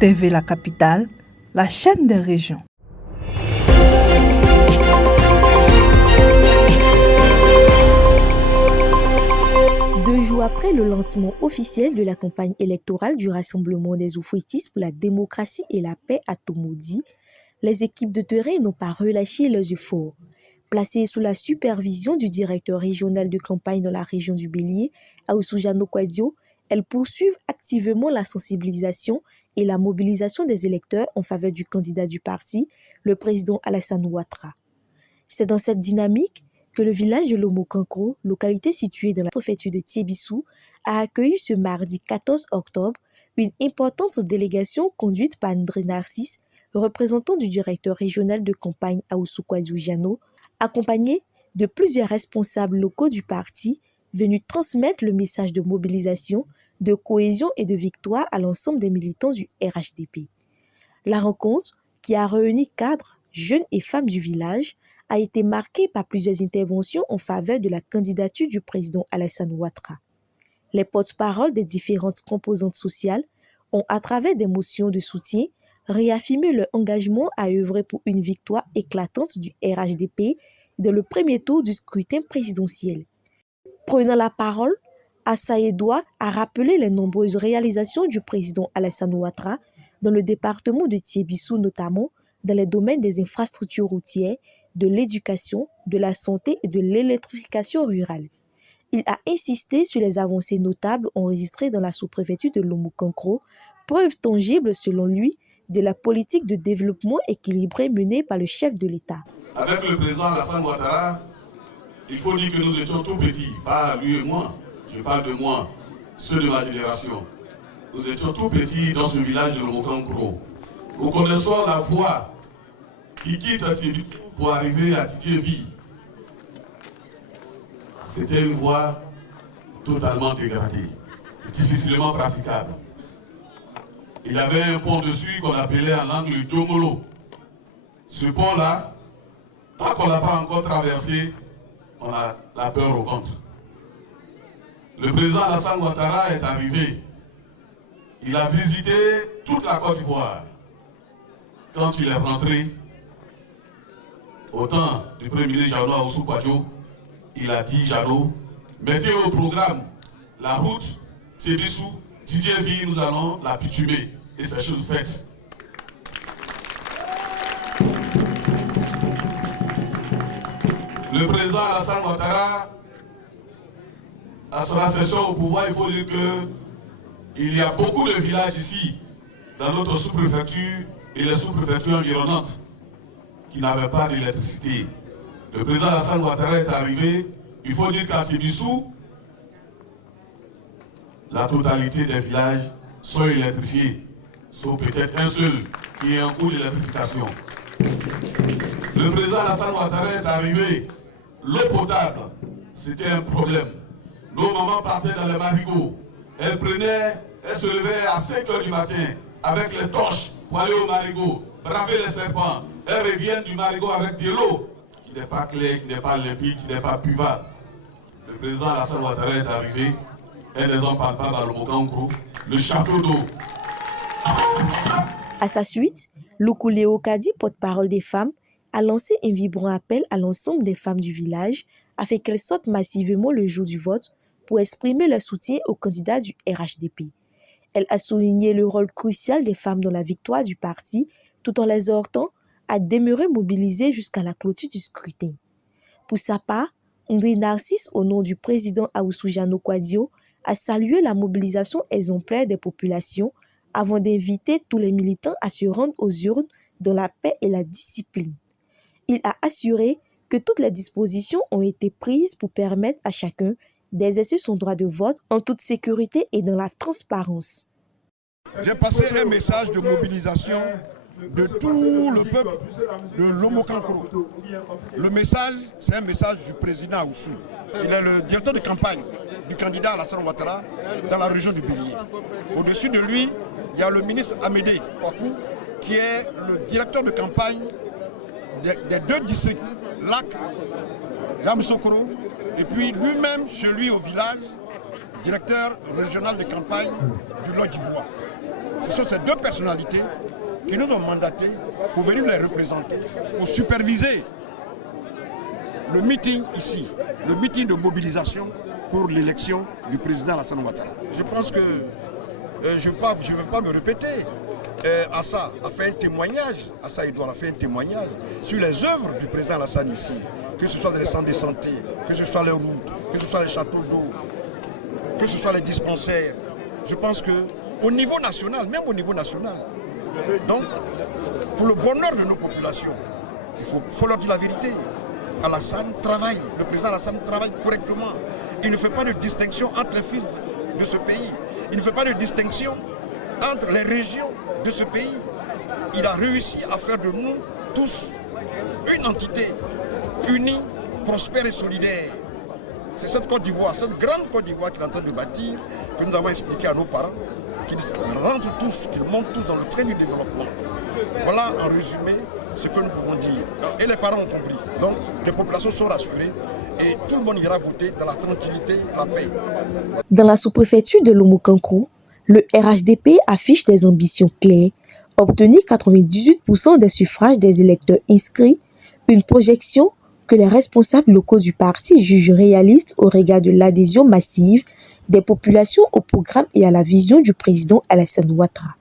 TV La Capitale, la chaîne des régions. Deux jours après le lancement officiel de la campagne électorale du Rassemblement des Oufouettistes pour la démocratie et la paix à Tomodi, les équipes de terrain n'ont pas relâché leurs efforts. Placées sous la supervision du directeur régional de campagne dans la région du Bélier, Aousoujano Kwadio, elles poursuivent activement la sensibilisation et la mobilisation des électeurs en faveur du candidat du parti, le président Alassane Ouattara. C'est dans cette dynamique que le village de Lomo-Kankro, localité située dans la préfecture de Tiébissou, a accueilli ce mardi 14 octobre une importante délégation conduite par André Narcisse, représentant du directeur régional de campagne Aoussou Kwadio Jano, accompagné de plusieurs responsables locaux du parti venus transmettre le message de mobilisation, de cohésion et de victoire à l'ensemble des militants du RHDP. La rencontre, qui a réuni cadres, jeunes et femmes du village, a été marquée par plusieurs interventions en faveur de la candidature du président Alassane Ouattara. Les porte-paroles des différentes composantes sociales ont, à travers des motions de soutien, réaffirmé leur engagement à œuvrer pour une victoire éclatante du RHDP dans le premier tour du scrutin présidentiel. Prenant la parole, Assaye Doua a rappelé les nombreuses réalisations du président Alassane Ouattara dans le département de Tiébissou, notamment dans les domaines des infrastructures routières, de l'éducation, de la santé et de l'électrification rurale. Il a insisté sur les avancées notables enregistrées dans la sous-préfecture de Lomo-Kankro, preuve tangible selon lui de la politique de développement équilibré menée par le chef de l'État. Avec le président Alassane Ouattara, il faut dire que nous étions tout petits, pas lui et moi, je parle de moi, ceux de ma génération. Nous étions tout petits dans ce village de Lomo-Kankro. Nous connaissons la voie qui quitte Tiébissou pour arriver à Tidiévi. C'était une voie totalement dégradée, difficilement praticable. Il y avait un pont dessus qu'on appelait en langue le Djongolo. Ce pont-là, tant qu'on ne l'a pas encore traversé, on a la peur au ventre. Le président Alassane Ouattara est arrivé. Il a visité toute la Côte d'Ivoire. Quand il est rentré, au temps du Premier ministre Jano Aoussou Kwadio, il a dit Jano, mettez au programme la route Tiébissou, Tidiévi, nous allons la bitumer. Et c'est chose faite. Le président Alassane Ouattara, à son accession au pouvoir, il faut dire qu'il y a beaucoup de villages ici, dans notre sous-préfecture et les sous-préfectures environnantes, qui n'avaient pas d'électricité. Le président Alassane Ouattara est arrivé, il faut dire qu'à Tiébissou, la totalité des villages sont électrifiés, sauf peut-être un seul qui est en cours d'électrification. Le président Alassane Ouattara est arrivé, l'eau potable, c'était un problème. Nos mamans partaient dans les marigots, elles se levaient à 5 h du matin avec les torches pour aller au marigot, braver les serpents. Elles reviennent du marigot avec de l'eau qui n'est pas claire, qui n'est pas limpide, qui n'est pas buvable. Le président Alassane Ouattara est arrivé, un exemple palpable à Lomo-Kankro, le château d'eau. À sa suite, Loukoulé Kadi, porte-parole des femmes, a lancé un vibrant appel à l'ensemble des femmes du village afin qu'elles sortent massivement le jour du vote pour exprimer leur soutien au candidat du RHDP. Elle a souligné le rôle crucial des femmes dans la victoire du parti, tout en les exhortant à demeurer mobilisées jusqu'à la clôture du scrutin. Pour sa part, André Narcisse, au nom du président Aousoujano Kwadio, a salué la mobilisation exemplaire des populations avant d'inviter tous les militants à se rendre aux urnes dans la paix et la discipline. Il a assuré que toutes les dispositions ont été prises pour permettre à chacun d'exercer son droit de vote en toute sécurité et dans la transparence. J'ai passé un message de mobilisation de tout le peuple de Lomo-Kankro. Le message, c'est un message du président Aoussou. Il est le directeur de campagne du candidat Alassane Ouattara dans la région du Bélier. Au-dessus de lui, il y a le ministre Amédée Kwaku, qui est le directeur de campagne des deux districts, Lac, Yamoussoukro, et puis lui-même, chez lui au village, directeur régional de campagne du Lodjibois. Ce sont ces deux personnalités qui nous ont mandatés pour venir les représenter, pour superviser le meeting ici, le meeting de mobilisation pour l'élection du président Alassane Ouattara. Je pense que je ne vais pas me répéter. Assa a fait un témoignage, Assa Edouard a fait un témoignage sur les œuvres du président Alassane ici, que ce soit dans les centres de santé, que ce soit les routes, que ce soit les châteaux d'eau, que ce soit les dispensaires. Je pense qu'au niveau national, même au niveau national, donc pour le bonheur de nos populations, il faut leur dire la vérité. Alassane travaille, le président Alassane travaille correctement. Il ne fait pas de distinction entre les fils de ce pays. Il ne fait pas de distinction entre les régions de ce pays. Il a réussi à faire de nous tous une entité unie, prospère et solidaire. C'est cette Côte d'Ivoire, cette grande Côte d'Ivoire qu'il est en train de bâtir, que nous avons expliqué à nos parents, qu'ils rentrent tous, qu'ils montent tous dans le train du développement. Voilà en résumé ce que nous pouvons dire. Et les parents ont compris. Donc les populations sont rassurées et tout le monde ira voter dans la tranquillité, la paix. Dans la sous-préfecture de Lomo-Cancrou, le RHDP affiche des ambitions claires, obtenir 98% des suffrages des électeurs inscrits, une projection que les responsables locaux du parti jugent réaliste au regard de l'adhésion massive des populations au programme et à la vision du président Alassane Ouattara.